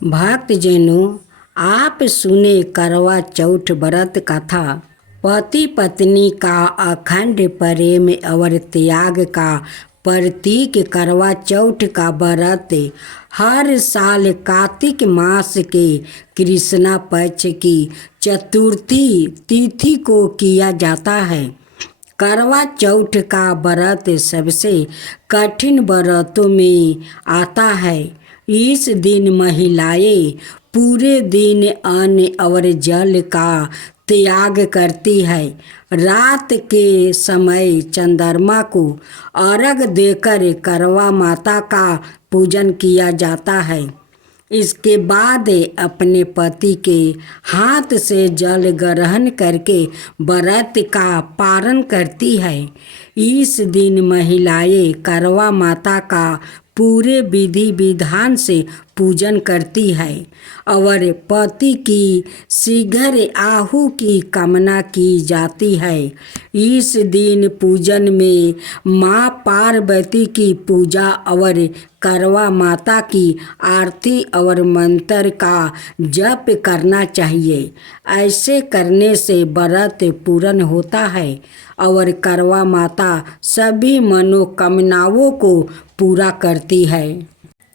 भक्तजनों, आप सुने करवा चौथ व्रत कथा। पति पत्नी का अखंड प्रेम और त्याग का प्रतीक करवा चौथ का व्रत हर साल कार्तिक मास के कृष्णा पक्ष की चतुर्थी तिथि को किया जाता है। करवा चौथ का व्रत सबसे कठिन व्रतों में आता है। इस दिन महिलाएं पूरे दिन अन्न और जल का त्याग करती है। रात के समय चंद्रमा को अर्घ देकर करवा माता का पूजन किया जाता है। इसके बाद अपने पति के हाथ से जल ग्रहण करके व्रत का पारण करती है। इस दिन महिलाएं करवा माता का पूरे विधि विधान से पूजन करती है और पति की शीघ्र आहु की कामना की जाती है। इस दिन पूजन में माँ पार्वती की पूजा और करवा माता की आरती और मंत्र का जप करना चाहिए। ऐसे करने से व्रत पूर्ण होता है और करवा माता सभी मनोकामनाओं को पूरा करती है।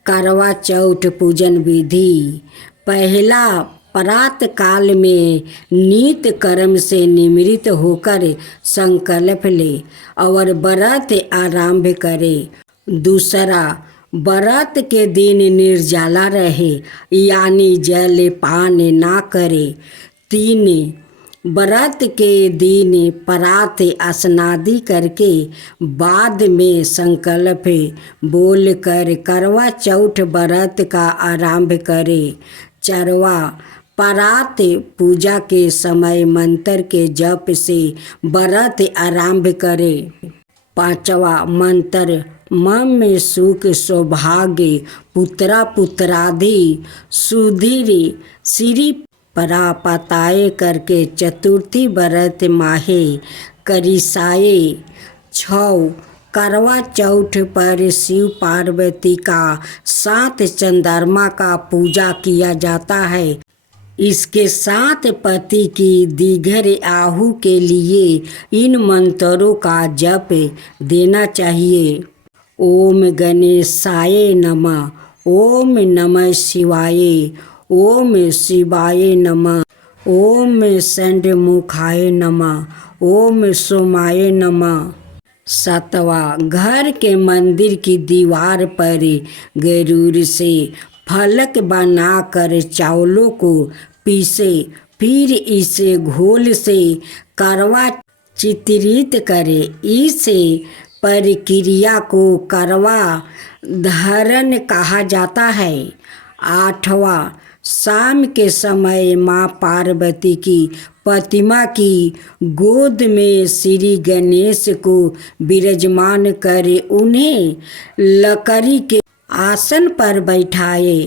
करवा चौथ पूजन विधि। पहला, प्रातः काल में नित्य कर्म से निवृत्त होकर संकल्प ले और व्रत आरंभ करे। दूसरा, व्रत के दिन निर्जला रहे यानी जल पान ना करे। 3, व्रत के दिन प्रातः स्नादि करके बाद में संकल्प बोलकर करवा चौथ व्रत का आरंभ करे। 4वां, प्रातः पूजा के समय मंत्र के जप से व्रत आरंभ करे। 5वां मंत्र मम में सुख सौभाग्य पुत्रा पुत्रादि सुधीर श्री प्राप्ताय करके चतुर्थी व्रत माहे करिसाए। 6, करवा चौथ पर शिव पार्वती का 7 चंद्रमा का पूजा किया जाता है। इसके साथ पति की दीर्घ आहु के लिए इन मंत्रों का जप देना चाहिए। ओम गणेशाय नमः, ओम नमः शिवाय, ओम शिवाय नमः, ओम षण्मुखाय नमः, ओम सोमाय नमः। 7वां, घर के मंदिर की दीवार पर गरुड़ से फलक बनाकर चावलों को पीसे, फिर इसे घोल से करवा चित्रित करे। इस प्रक्रिया को करवा धरण कहा जाता है। 8वां, शाम के समय माँ पार्वती की प्रतिमा की गोद में श्री गणेश को विराजमान करे उन्हें लकड़ी के आसन पर बैठाए।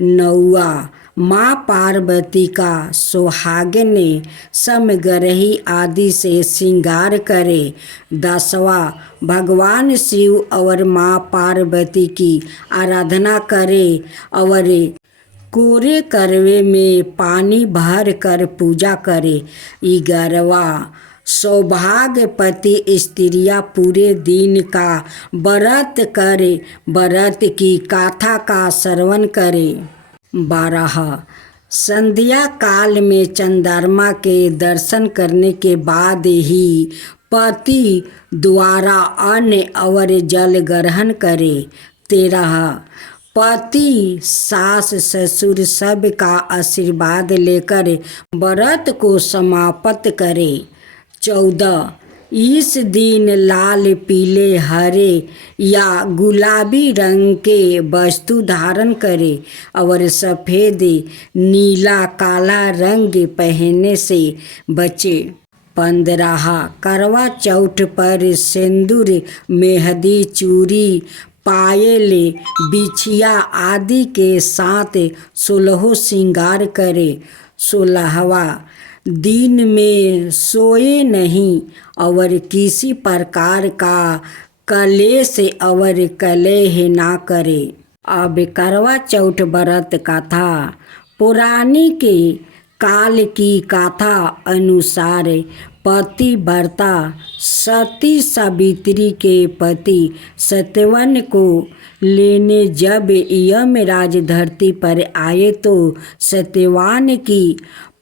9वां, माँ पार्वती का सुहागन समग्रही आदि से श्रृंगार करे। 10वां, भगवान शिव और माँ पार्वती की आराधना करे और कोरे करवे में पानी भर कर पूजा करे। 11वां, सौभाग्यवती स्त्रियां पूरे दिन का व्रत करे, व्रत की गाथा का श्रवण करे। 12, संध्या काल में चंद्रमा के दर्शन करने के बाद ही पति द्वारा अन्न और जल ग्रहण करे। 13, पति सास ससुर सब का आशीर्वाद लेकर व्रत को समाप्त करे। 14, इस दिन लाल पीले हरे या गुलाबी रंग के वस्तु धारण करे और सफ़ेद नीला काला रंग पहनने से बचे। 15, करवा चौथ पर सिंदूर मेहंदी चूड़ी पायल बिछिया आदि के साथ 16 श्रृंगार करे। 16वां, दिन में सोए नहीं और किसी प्रकार का कलेश और कलह ना करे। अब करवा चौथ व्रत कथा। पुरानी के काल की कथा अनुसार पतिव्रता सती सावित्री के पति सत्यवान को लेने जब यमराज धरती पर आए तो सत्यवान की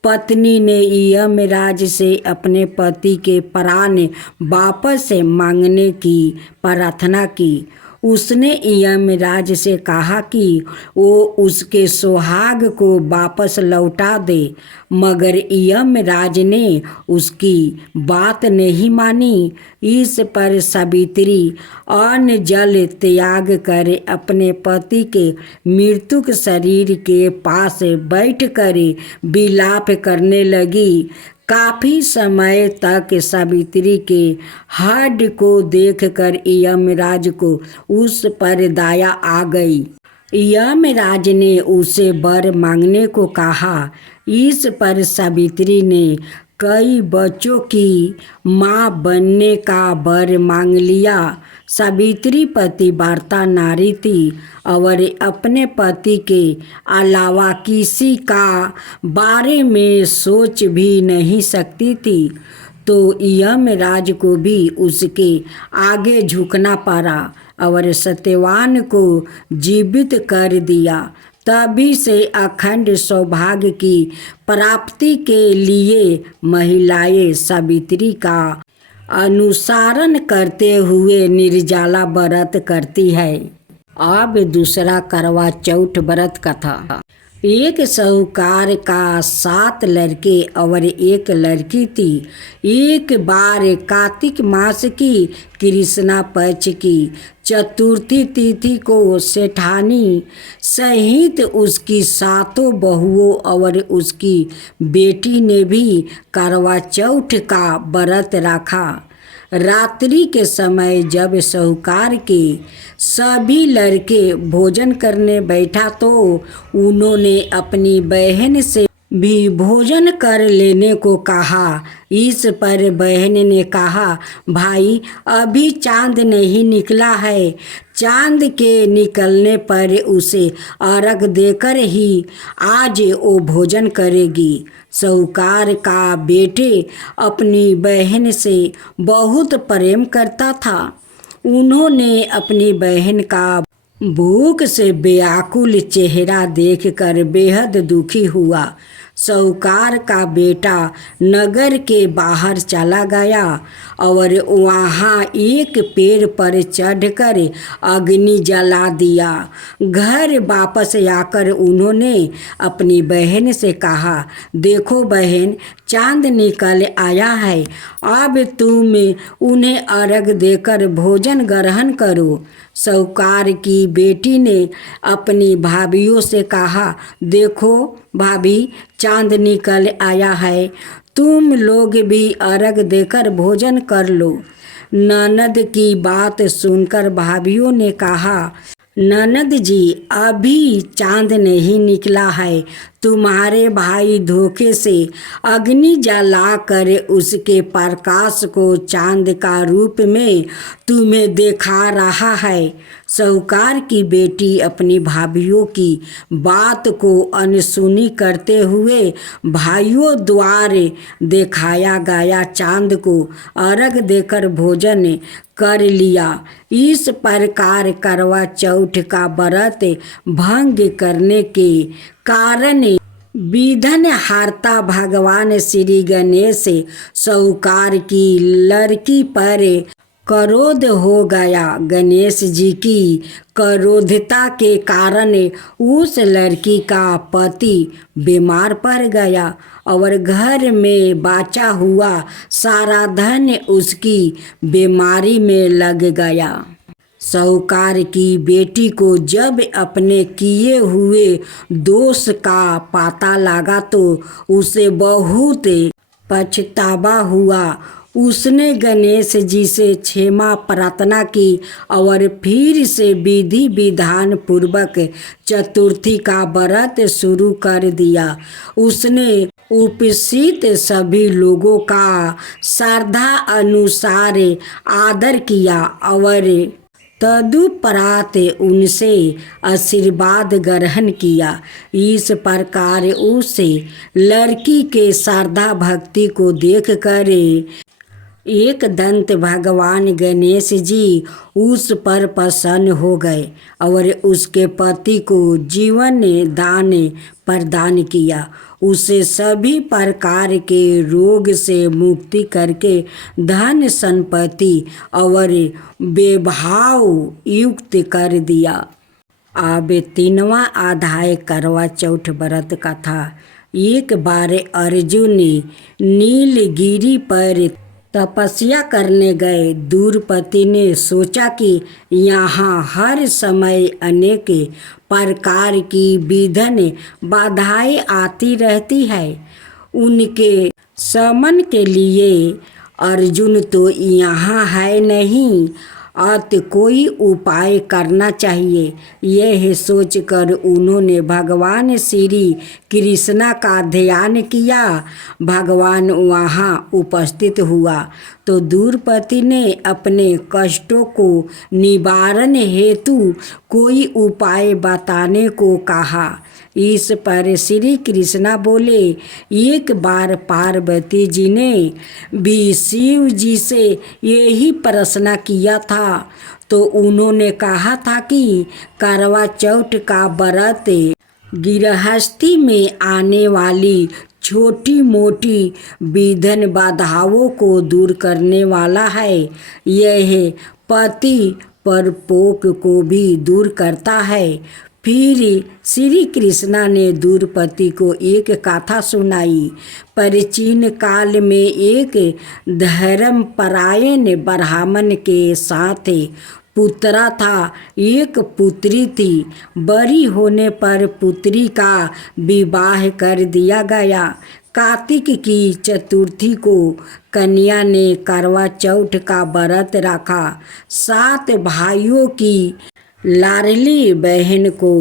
पत्नी ने यमराज से अपने पति के प्राण वापस मांगने की प्रार्थना की। उसने यमराज से कहा कि वो उसके सुहाग को वापस लौटा दे, मगर यमराज ने उसकी बात नहीं मानी। इस पर सावित्री अन्न जल त्याग कर अपने पति के मृतक शरीर के पास बैठ कर विलाप करने लगी। काफी समय तक सावित्री के हड को देखकर यमराज को उस पर दया आ गई। यमराज ने उसे वर मांगने को कहा। इस पर सावित्री ने कई बच्चों की माँ बनने का वर मांग लिया। सावित्री पतिव्रता नारी थी और अपने पति के अलावा किसी का बारे में सोच भी नहीं सकती थी, तो यमराज को भी उसके आगे झुकना पड़ा और सत्यवान को जीवित कर दिया। तभी से अखंड सौभाग्य की प्राप्ति के लिए महिलाएं सावित्री का अनुसरण करते हुए निर्जला व्रत करती है। अब दूसरा करवा चौथ व्रत कथा। एक साहूकार का 7 लड़के और 1 लड़की थी। एक बार कार्तिक मास की कृष्णा पक्ष की चतुर्थी तिथि को सेठानी सहित उसकी 7 बहुओं और उसकी बेटी ने भी करवा चौथ का व्रत रखा। रात्रि के समय जब साहूकार के सभी लड़के भोजन करने बैठा तो उन्होंने अपनी बहन से भी भोजन कर लेने को कहा। इस पर बहन ने कहा, भाई अभी चांद नहीं निकला है, चांद के निकलने पर उसे अर्घ देकर ही आज वो भोजन करेगी। साहूकार का बेटे अपनी बहन से बहुत प्रेम करता था। उन्होंने अपनी बहन का भूख से व्याकुल चेहरा देखकर बेहद दुखी हुआ। साहूकार का बेटा नगर के बाहर चला गया और वहाँ एक पेड़ पर चढ़कर अग्नि जला दिया। घर वापस आकर उन्होंने अपनी बहन से कहा, देखो बहन, चांद निकल आया है, अब तुम उन्हें अर्घ देकर भोजन ग्रहण करो। साहूकार की बेटी ने अपनी भाभियों से कहा, देखो भाभी, चांद निकल आया है, तुम लोग भी अर्घ देकर भोजन कर लो। ननद की बात सुनकर भाभियों ने कहा, ननद जी, अभी चांद नहीं निकला है, तुम्हारे भाई धोखे से अग्नि जलाकर उसके प्रकाश को चांद का रूप में तुम्हें देखा रहा है। साहूकार की बेटी अपनी भाभियों की बात को अनसुनी करते हुए भाइयों द्वारा दिखाया गया चांद को अर्घ देकर भोजन कर लिया। इस प्रकार करवा चौथ का व्रत भंग करने के कारण विघ्न हारता भगवान श्री गणेश साहूकार की लड़की पर क्रोध हो गया। गणेश जी की क्रोधता के कारण उस लड़की का पति बीमार पड़ गया और घर में बचा हुआ सारा धन उसकी बीमारी में लग गया। साहूकार की बेटी को जब अपने किए हुए दोष का पता लगा तो उसे बहुत पछतावा हुआ। उसने गणेश जी से क्षमा प्रार्थना की और फिर से विधि विधान पूर्वक चतुर्थी का व्रत शुरू कर दिया। उसने उपस्थित सभी लोगों का श्रद्धा अनुसार आदर किया और तदुपरांत उनसे आशीर्वाद ग्रहण किया। इस प्रकार उस लड़की के श्रद्धा भक्ति को देखकर एक दंत भगवान गणेश जी उस पर प्रसन्न हो गए और उसके पति को जीवन दान प्रदान किया। उसे सभी प्रकार के रोग से मुक्ति करके धन संपत्ति और वैभव युक्त कर दिया। अब 3वां अध्याय करवा चौथ व्रत का था। एक बार अर्जुन नीलगिरी पर तपस्या करने गए। द्रौपदी ने सोचा कि यहाँ हर समय अनेक प्रकार की विघ्न बाधाएं आती रहती है। उनके शमन के लिए अर्जुन तो यहाँ है नहीं, अत कोई उपाय करना चाहिए। यह सोचकर उन्होंने भगवान श्री कृष्णा का ध्यान किया। भगवान वहाँ उपस्थित हुआ तो द्रौपदी ने अपने कष्टों को निवारण हेतु कोई उपाय बताने को कहा। इस पर श्री कृष्णा बोले, एक बार पार्वती जी ने भी शिव जी से यही प्रश्न किया था तो उन्होंने कहा था कि करवा चौथ का व्रत गृहस्थी में आने वाली छोटी मोटी विघ्न बाधाओं को दूर करने वाला है। यह पति परपोक को भी दूर करता है। फिर श्री कृष्णा ने द्रौपदी को एक कथा सुनाई। प्राचीन काल में एक धर्मपरायण ब्राह्मण के साथ पुत्रा था। एक पुत्री थी। बड़ी होने पर पुत्री का विवाह कर दिया गया। कार्तिक की चतुर्थी को कन्या ने करवा चौथ का व्रत रखा। 7 भाइयों की लाडली बहन को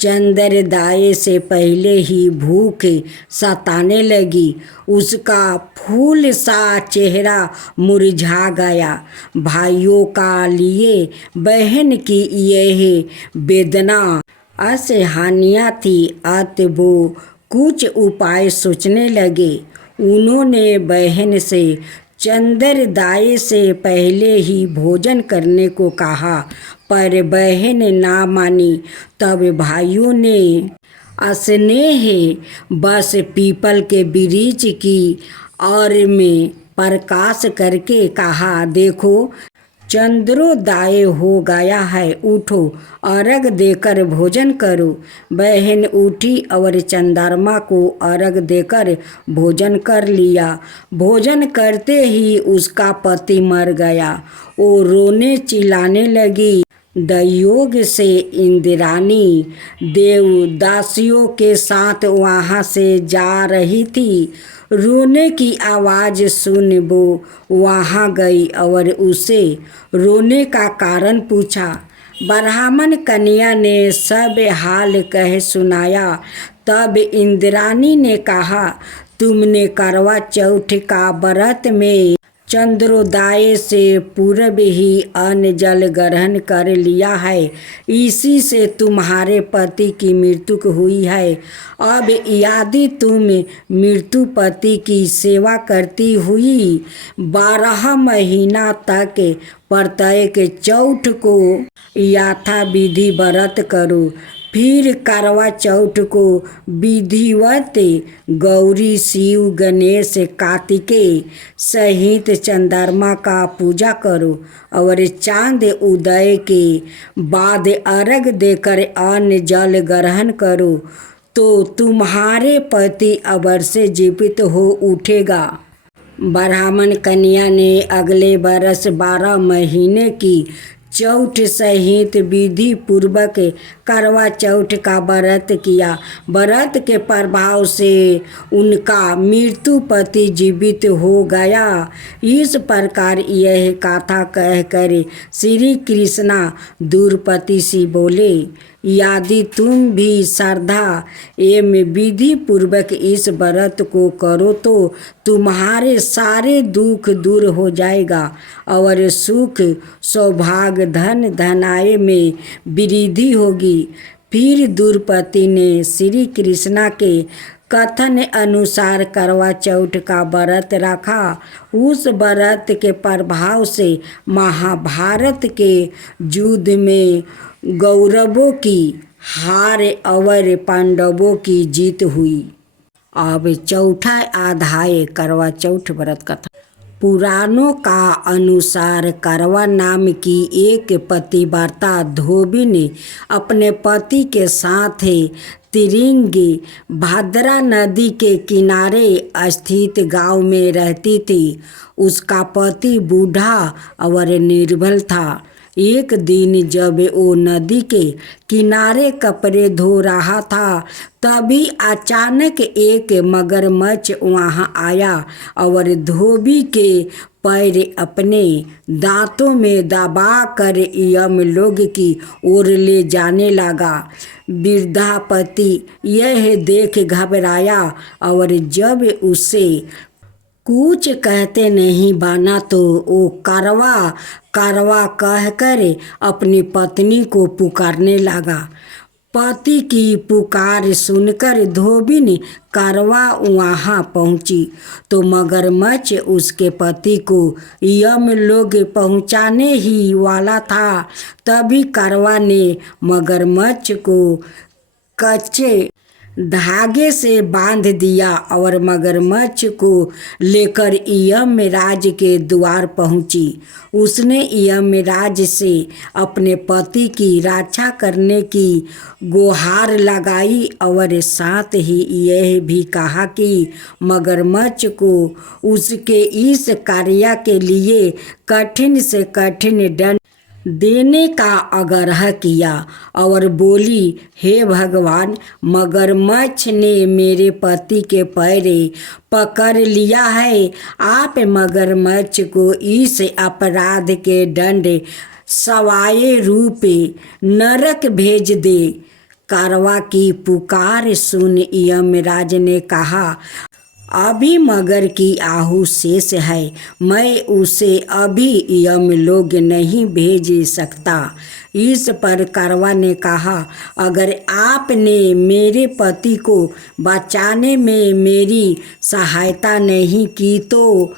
चंद्रोदय से पहले ही भूख सताने लगी। उसका फूल सा चेहरा मुरझा गया। भाइयों का लिए बहन की यह वेदना असहनीय थी। अत वो कुछ उपाय सोचने लगे। उन्होंने बहन से चंद्रोदय से पहले ही भोजन करने को कहा, पर बहन ना मानी। तब भाइयों ने स्नेह बस पीपल के वृक्ष की ओर में प्रकाश करके कहा, देखो चंद्रोदय हो गया है, उठो अर्घ देकर भोजन करो। बहन उठी और चंद्रमा को अर्घ देकर भोजन कर लिया। भोजन करते ही उसका पति मर गया। वो रोने चिल्लाने लगी। संयोग से इंद्राणी देवदासियों के साथ वहाँ से जा रही थी। रोने की आवाज़ सुन वो वहाँ गई और उसे रोने का कारण पूछा। ब्राह्मण कन्या ने सब हाल कह सुनाया। तब इंद्राणी ने कहा, तुमने करवा चौथ का व्रत में चंद्रोदय से पूर्व ही अन्न जल ग्रहण कर लिया है। इसी से तुम्हारे पति की मृत्यु हुई है। अब यदि तुम मृत्यु पति की सेवा करती हुई 12 महीना तक प्रत्येक चौथ को यथा विधि व्रत करो, फिर करवा चौथ को विधिवत गौरी शिव गणेश कार्तिकेय सहित चंद्रमा का पूजा करो और चांद उदय के बाद अर्घ देकर अन्न जल ग्रहण करो तो तुम्हारे पति अवश्य जीवित हो उठेगा। ब्राह्मण कन्या ने अगले बरस 12 महीने की चौथ सहित विधि पूर्वक करवा चौथ का व्रत किया। व्रत के प्रभाव से उनका मृत्यु पति जीवित हो गया। इस प्रकार यह कथा कहकर श्री कृष्णा द्रौपदी से बोले, यदि तुम भी श्रद्धा एवं विधि पूर्वक इस व्रत को करो तो तुम्हारे सारे दुख दूर हो जाएगा और सुख सौभाग्य धन धनाय में वृद्धि होगी। फिर द्रौपदी ने श्री कृष्णा के कथन अनुसार करवा चौथ का व्रत रखा। उस व्रत के प्रभाव से महाभारत के युद्ध में कौरवों की हार और पांडवों की जीत हुई। अब चौथा अध्याय करवा चौथ व्रत कथा। पुराणों का अनुसार करवा नाम की एक पतिव्रता धोबी ने अपने पति के साथ तिरिंगी भद्रा नदी के किनारे स्थित गांव में रहती थी। उसका पति बूढ़ा और निर्बल था। एक दिन जब वो नदी के किनारे कपड़े धो रहा था, तभी अचानक एक मगरमच्छ वहाँ आया और धोबी के पैर अपने दांतों में दबाकर यमलोक की ओर ले जाने लगा। वृद्धापति यह देख घबराया और जब उसे कुछ कहते नहीं बना तो वो करवा करवा कहकर अपनी पत्नी को पुकारने लगा। पति की पुकार सुनकर धोबी करवा वहाँ पहुँची तो मगरमच्छ उसके पति को यमलोक पहुँचाने ही वाला था। तभी करवा ने मगरमच्छ को कच्चे धागे से बांध दिया और मगरमच्छ को लेकर यमराज के द्वार पहुंची। उसने यमराज से अपने पति की रक्षा करने की गुहार लगाई और साथ ही यह भी कहा कि मगरमच्छ को उसके इस कार्य के लिए कठिन से कठिन दंड देने का आग्रह किया और बोली, हे भगवान, मगरमच्छ ने मेरे पति के पैर पकड़ लिया है। आप मगरमच्छ को इस अपराध के दंड सवाए रूप नरक भेज दे। करवा की पुकार सुन यमराज ने कहा, अभी मगर की आहू शेष है, मैं उसे अभी यमलोक नहीं भेज सकता। इस पर करवा ने कहा, अगर आपने मेरे पति को बचाने में मेरी सहायता नहीं की तो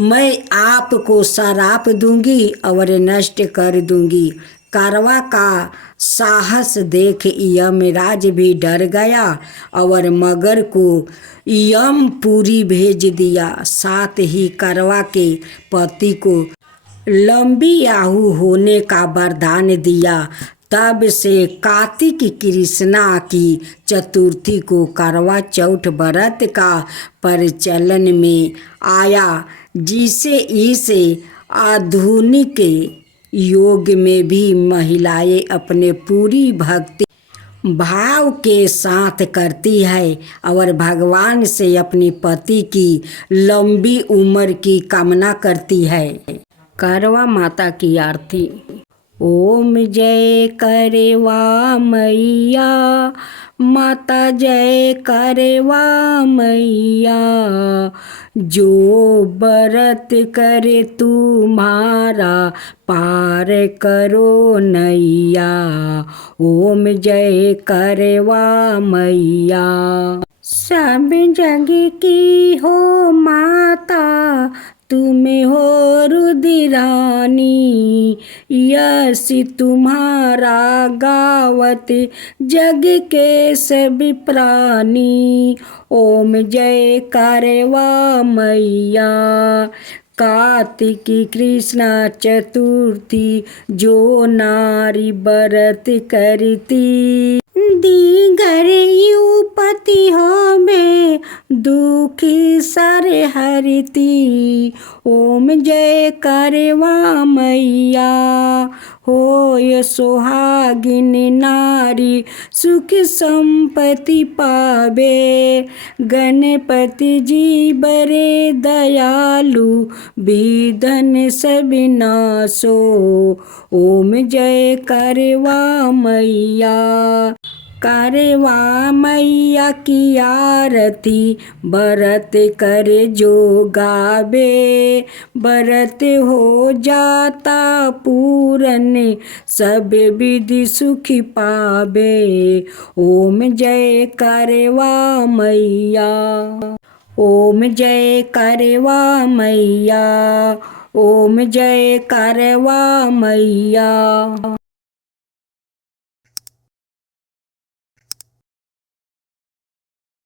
मैं आपको श्राप दूंगी और नष्ट कर दूंगी। करवा का साहस देख यमराज भी डर गया और मगर को यमपुरी भेज दिया। साथ ही करवा के पति को लंबी आयु होने का वरदान दिया। तब से कार्तिक कृष्णा की चतुर्थी को करवा चौथ व्रत का प्रचलन में आया, जिसे इस आधुनिक योग में भी महिलाएं अपने पूरी भक्ति भाव के साथ करती है और भगवान से अपनी पति की लंबी उम्र की कामना करती है। करवा माता की आरती। ओम जय करवा मैया, माता जय करवा मैया, जो व्रत करे तुम्हारा पार करो नैया। ओम जय करवा मैया। सब जग की हो माता, तुम हो रुद्रानी, यश तुम्हारा गावत जग के सभी प्राणी। ओम जय करवा मैया। कार्तिक कृष्ण चतुर्थी जो नारी व्रत करती, दीगर युपति हो में दुख सर हरती। ओम जय करवा मैया। होय सुहागिन नारी सुख संपत्ति पावे, गणपति जी बड़े दयालु विधन सब नासो। ओम जय करवा मैया। करवा मैया की आरती बरत करे जो गावे बरत हो जाता पूरन सब विधि सुखी पावे। ओम जय करवा मैया, ओम जय करवा मैया, ओम जय करवा मैया।